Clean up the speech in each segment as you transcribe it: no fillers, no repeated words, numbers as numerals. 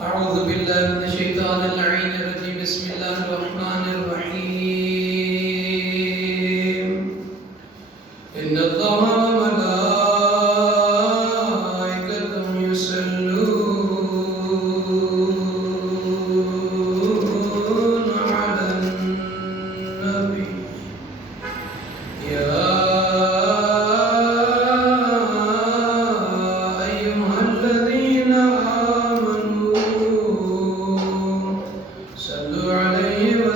أعوذ بالله من الشيطان اللعين الرجيم بسم الله الرحمن الرحيم إن الله وملائكته يصلون على النبي يا أيها الذين آمنوا صلوا عليه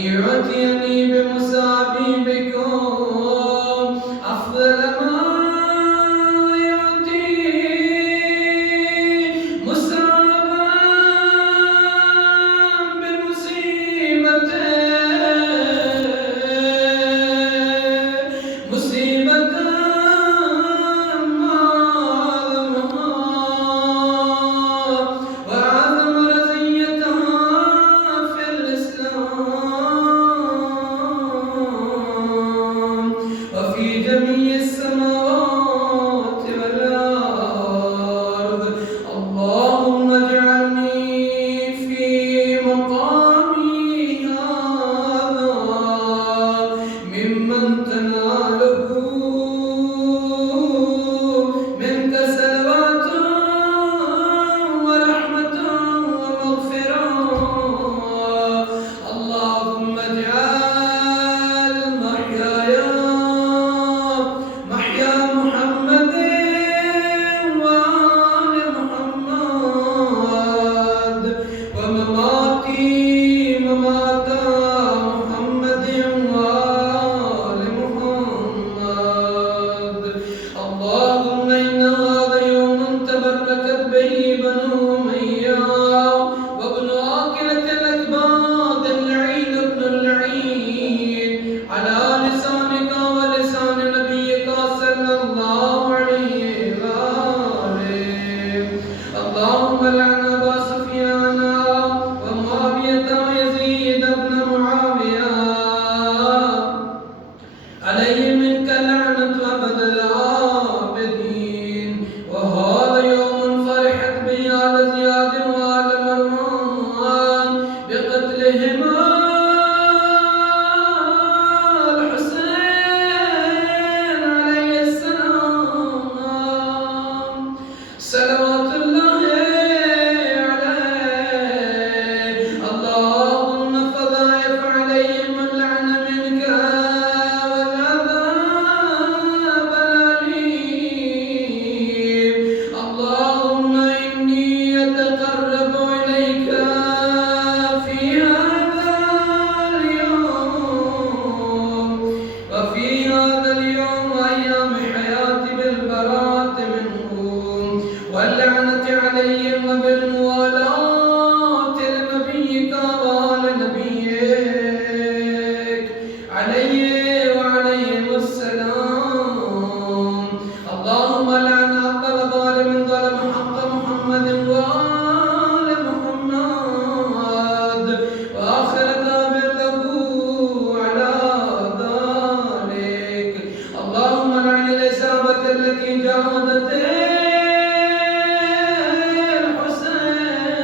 يعطيني بمصابيبكم أفضل ما يعطي مصابا بمصيبته مصيبة وأعظم رزيتها في الإسلام وفي جميع السماوات والأرض. اللهم اجعلني في مقامي هذا ممن تناله منك صلوات ورحمة ومغفرة. اللهم اجعل محياي محيا محمد وآل محمد ومماتي ممات محمد وآل محمد. اللهم إن هذا يوم تبركت به بنو أمية وابن آكلة الأكباد اللعين ابن اللعين على لسانك ولسان نبيك صلى الله عليه وآله. اللهم لعن أبا سفيان ومعاوية ويزيد بن معاوية عليه منك لعنة أبد العابدين. وهذا يوم فرحت به آل زياد وآل مروان بقتلهما الحسين عليه السلام صلوات الله عليه. اللهم فضاعف عليهم اللعن منك والعذاب الأليم. اللهم إني أتقرب إليك في هذا اليوم وفي هذا اليوم أيام حياتي بالبراءة منهم واللعنة عليهم وبالموالاة لنبيك وآل نبيك عليه وعليهم السلام. اللهم لعن أقل ظالم ظلم حق محمد وآل محمد وآخر تابع له على ذلك. اللهم لعن الإصابة التي جاهدت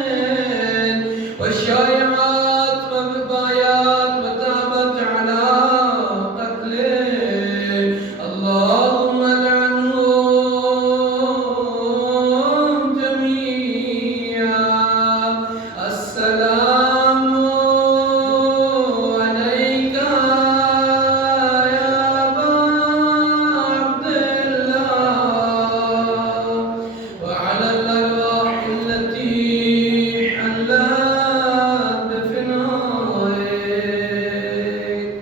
الحسين والشائعات والبايات وتابت على قتله. اللهم لعنهم جميعا. السلام عليك يا أبا عبد الله وعلى الأرواح التي حلت بفنائك.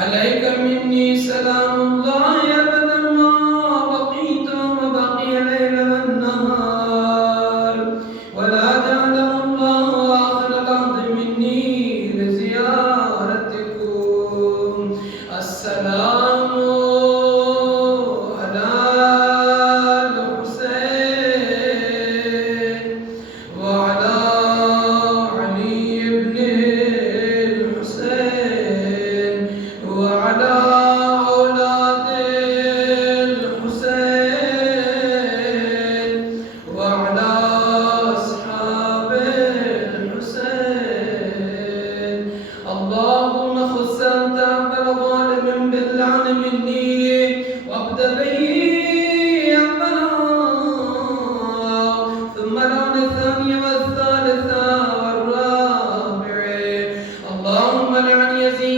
عليك مني سلام الله أبدا ما بقيت وبقي الليل والنهار ولا جعله الله آخر العهد مني لزيارتكم. السلام على الحسين وعلى علي بن الحسين وعلى أولاد الحسين وعلى أصحاب الحسين. اللهم خص أنت أقبل ظالم باللعن مني وابدأ به أولا ثم لعن الثاني والثالث والرابع. اللهم لعن يزيد